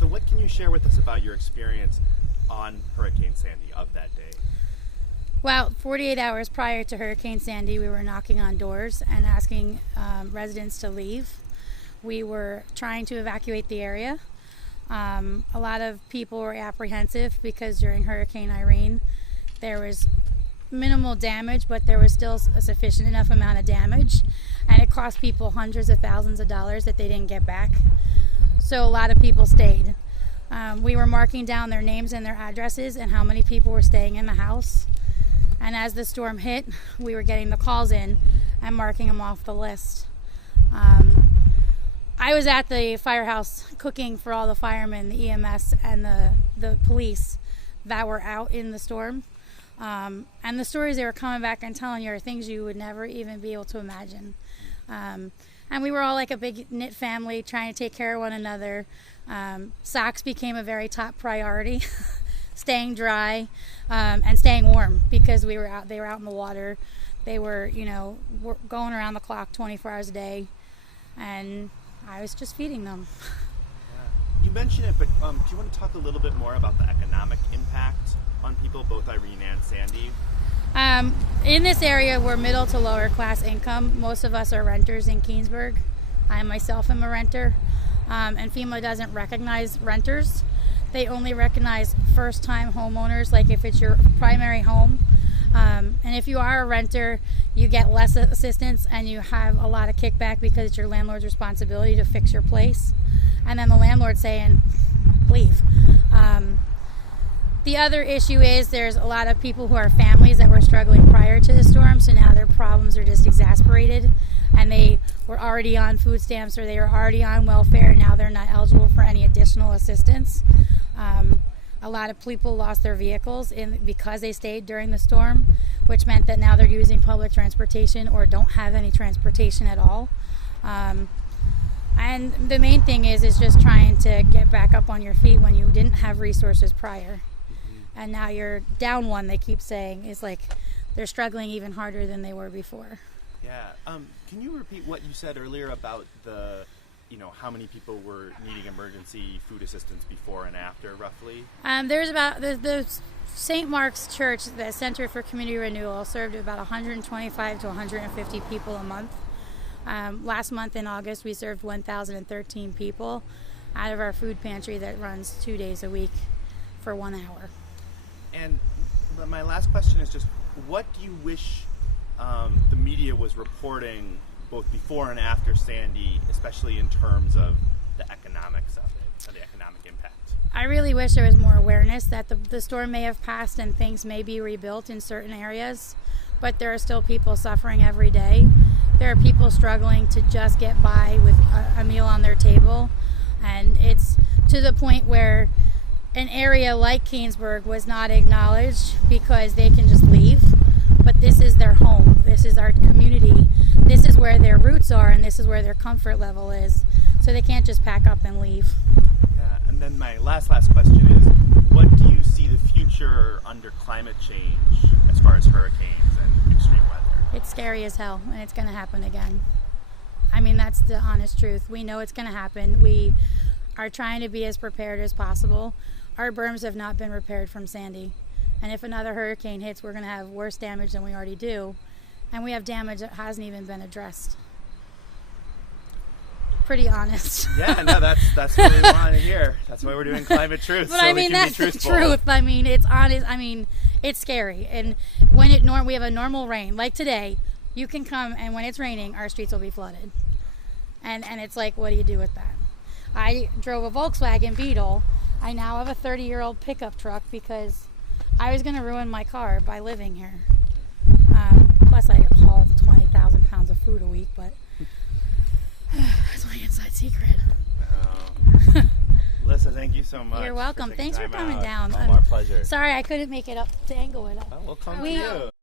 So what can you share with us about your experience on Hurricane Sandy of that day? Well, 48 hours prior to Hurricane Sandy, we were knocking on doors and asking residents to leave. We were trying to evacuate the area. A lot of people were apprehensive because during Hurricane Irene, there was minimal damage, but there was still a sufficient enough amount of damage, and it cost people hundreds of thousands of dollars that they didn't get back. So a lot of people stayed. We were marking down their names and their addresses and how many people were staying in the house. And as the storm hit, we were getting the calls in and marking them off the list. I was at the firehouse cooking for all the firemen, the EMS, and the police that were out in the storm. And the stories they were coming back and telling you are things you would never even be able to imagine. And we were all like a big knit family trying to take care of one another. Socks became a very top priority. Staying dry and staying warm because they were out in the water. They were, going around the clock 24 hours a day, and I was just feeding them. Yeah. You mentioned it, but do you want to talk a little bit more about the economic impact on people, both Irene and Sandy? In this area, we're middle to lower class income. Most of us are renters in Keansburg. I myself am a renter, and FEMA doesn't recognize renters. They only recognize first-time homeowners, like if it's your primary home. And if you are a renter, you get less assistance and you have a lot of kickback because it's your landlord's responsibility to fix your place. And then the landlord's saying, leave. The other issue is there's a lot of people who are families that were struggling prior to the storm, so now their problems are just exasperated, and they were already on food stamps or they were already on welfare, and now they're not eligible for any additional assistance. A lot of people lost their vehicles because they stayed during the storm, which meant that now they're using public transportation or don't have any transportation at all. And the main thing is just trying to get back up on your feet when you didn't have resources prior. And now you're down one, they keep saying, is like they're struggling even harder than they were before. Yeah. Can you repeat what you said earlier about how many people were needing emergency food assistance before and after, roughly? There's about the St. Mark's Church, the Center for Community Renewal, served about 125 to 150 people a month. Last month in August, we served 1,013 people out of our food pantry that runs 2 days a week for 1 hour. And my last question is just, what do you wish the media was reporting both before and after Sandy, especially in terms of the economics of it, or the economic impact? I really wish there was more awareness that the storm may have passed and things may be rebuilt in certain areas, but there are still people suffering every day. There are people struggling to just get by with a meal on their table, and it's to the point where an area like Keansburg was not acknowledged because they can just leave, but this is their home, this is our community, this is where their roots are, and this is where their comfort level is, so they can't just pack up and leave. Yeah, and then my last question is, what do you see the future under climate change as far as hurricanes and extreme weather? It's scary as hell, and it's going to happen again. I mean, that's the honest truth. We know it's going to happen. We are trying to be as prepared as possible. Our berms have not been repaired from Sandy, and if another hurricane hits, we're going to have worse damage than we already do, and we have damage that hasn't even been addressed. Pretty honest. Yeah, no, that's what we want to hear. That's why we're doing Climate Truth. But so I mean, that's the truth. I mean, it's honest. I mean, it's scary. And when we have a normal rain, like today, you can come, and when it's raining, our streets will be flooded. And it's like, what do you do with that? I drove a Volkswagen Beetle. I now have a 30-year-old pickup truck because I was going to ruin my car by living here. Plus, I haul 20,000 pounds of food a week, but that's my inside secret. Melissa, thank you so much. You're welcome. Thanks for coming down. Oh, our pleasure. Sorry I couldn't make it up to angle it up. Oh, we'll come to you.